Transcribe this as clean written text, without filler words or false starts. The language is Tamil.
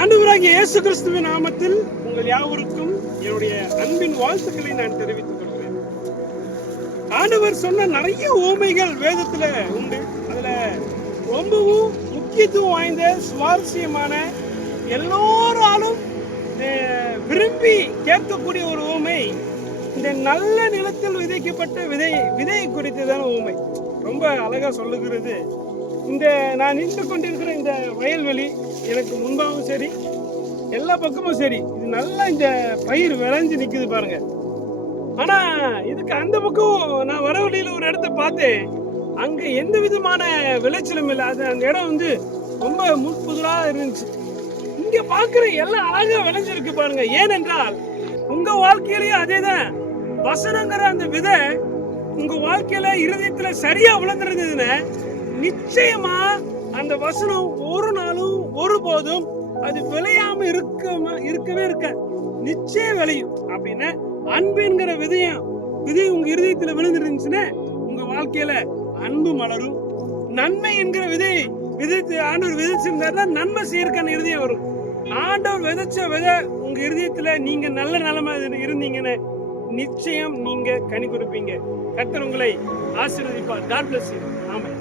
ஆண்டவராகிய இயேசு கிறிஸ்துவின் நாமத்தில் உங்கள் யாவருக்கும் என்னுடைய அன்பின் வாழ்த்துக்களை நான் தெரிவித்துக் கொள்கிறேன். ஆண்டவர் சொன்ன நிறைய உவமைகள் வேதத்துல உண்டு. அதுல ரொம்பவும் முக்கியத்துவம் வாய்ந்த சுவாரஸ்யமான எல்லோராலும் விரும்பி கேட்கக்கூடிய ஒரு உவமை இந்த நல்ல நிலத்தில் விதைக்கப்பட்ட விதை குறித்ததான உவமை. ரொம்ப அழகா சொல்லுகிறது. இந்த நான் நின்று கொண்டிருக்கிற இந்த வயல்வெளி எனக்கு முன்பாகவும் சரி எல்லா பக்கமும் சரி இது நல்லா இந்த பயிர் விளைஞ்சு நிக்குது பாருங்க. ஆனா இதுக்கு அந்த பக்கம் நான் வர வழியில ஒரு இடத்த பார்த்தேன். அங்க எந்த விதமான விளைச்சலும் இல்லை. அது அந்த இடம் வந்து ரொம்ப முற்புதலா இருந்துச்சு. இங்க பாக்குற எல்லாம் அழகா விளைஞ்சிருக்கு பாருங்க. ஏனென்றால் உங்க வாழ்க்கையிலேயே அதேதான். வசனங்கிற அந்த விதை உங்க வாழ்க்கையில இருதயத்துல சரியா விளைஞ்சிருந்ததுன்னு நிச்சயமா அந்த வசனம் ஒரு நாளும் ஒருபோதும் அது விளையாம இருக்கவே இருக்க நிச்சயம் விளையும். அப்படின்னா அன்புங்கிற விதை உங்க இருதயத்துல விழுந்துருந்துச்சுன்னா உங்க வாழ்க்கையில அன்பு மலரும். நன்மை என்கிற விதைத்து ஆண்டவர் விதைச்சிருந்தாருன்னா நன்மை செய்யறதுக்கான இருதயம் வரும். ஆண்டவர் விதைச்ச விதை உங்க இருதயத்துல நீங்க நல்ல நிலைமை இருந்தீங்கன்னு நிச்சயம் நீங்க கனி கொடுப்பீங்க. கர்த்தர் உங்களை ஆசீர்வதிப்பார். God bless you. ஆமென்.